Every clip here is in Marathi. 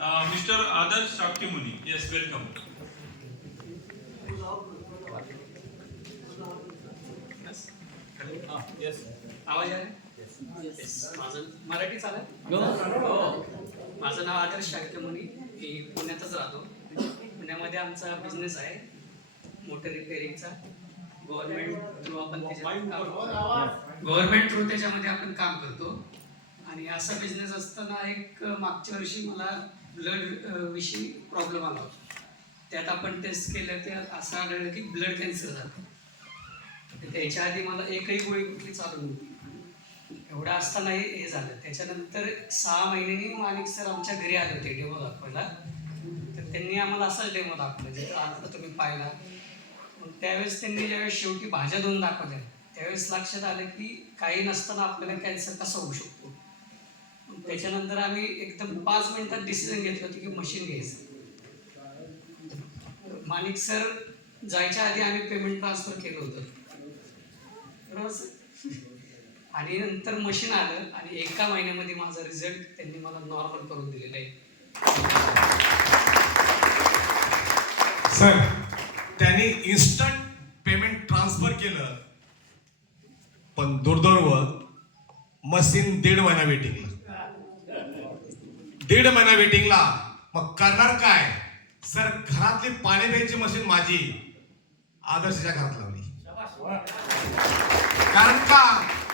Mister Adarsh Shakyamuni. Yes, welcome. Yes, आवाज आहे? माझं मराठी चालेल? हो. माझं नाव आदर्श शाक्यमुनी. मी पुण्यातच राहतो. पुण्यामध्ये आमचा बिझनेस आहे मोटर रिपेअरिंगचा. गव्हर्नमेंट थ्रू आपण त्याच्यामध्ये आपण काम करतो. आणि असा बिझनेस असताना एक मागच्या वर्षी मला ब्लड विषयी प्रॉब्लेम आला होता. त्यात आपण टेस्ट केलं तर असं आढळलं की ब्लड कॅन्सर झालं. त्याच्या आधी मला एकही गोळी कुठली चालू नव्हती. एवढं असताना हे झालं. त्याच्यानंतर 6 महिन्यांनी माणिक सर आमच्या घरी आले होते डेमो दाखवायला. तर त्यांनी आम्हाला असाच डेमो दाखवला जे आता तुम्ही पाहिला. त्यावेळेस त्यांनी ज्यावेळेस शेवटी भाज्या धुवून दाखवल्या त्यावेळेस लक्षात आलं की काही नसताना आपल्याला कॅन्सर कसा होऊ शकतो. त्याच्यानंतर आम्ही एकदम 5 मिनिटात डिसिजन घेतलं होतं की मशीन घ्यायचं. माणिक सर जायच्या आधी आम्ही पेमेंट ट्रान्सफर केलं होतं. बरोबर. आणि नंतर मशीन आलं आणि एका महिन्यामध्ये माझा रिझल्ट त्यांनी मला नॉर्मल करून दिलेला आहे. सर, त्यांनी इन्स्टंट पेमेंट ट्रान्सफर केलं, पण दुर्दैव मशीन 1.5 महिना वेटिंगला. 1.5 महिना वेटिंगला. मग करणार काय सर? घरातली पाणी प्यायची मशीन माझी आदर्शच्या घरात लावली. कारण का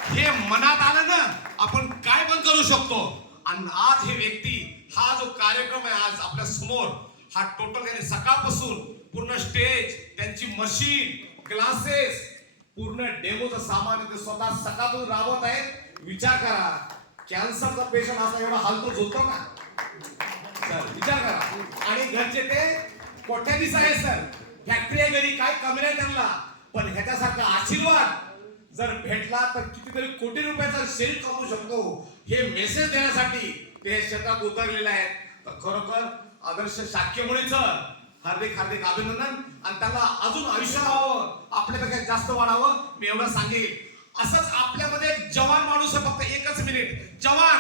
हे मनात आलं ना, आपण काय पण करू शकतो. आणि आज हे व्यक्ती, हा जो कार्यक्रम आहे आज आपल्या समोर, हा टोटल त्यांनी सकाळपासून पूर्ण स्टेज, त्यांची मशीन, क्लासेस, पूर्ण डेमोचं सामान ते स्वतः सकाळपासून राबवत आहेत. विचार करा, कॅन्सरचा पेशंट असा एवढा हालतो झुलतो का सर? विचार करा. आणि घरचे ते कोट्याधीश आहे सर. फॅक्टरी आहे घरी, काय कमी नाही त्यांना. पण ह्याच्यासारखा आशीर्वाद जर भेटला तर कितीतरी कोटी रुपयाचा शेअर कमवू शकतो. हे मेसेज देण्यासाठी ते क्षेत्रात उतरलेले आहेत. तर खरोखर आदर्श शाक्यमुनीचं हार्दिक हार्दिक अभिनंदन. आणि त्याला अजून आयुष्य राहावं, आपल्यापेक्षा जास्त वाढावं, मी एवढं सांगेल. असंच आपल्यामध्ये एक जवान माणूस आहे, फक्त एकच मिनिट. जवान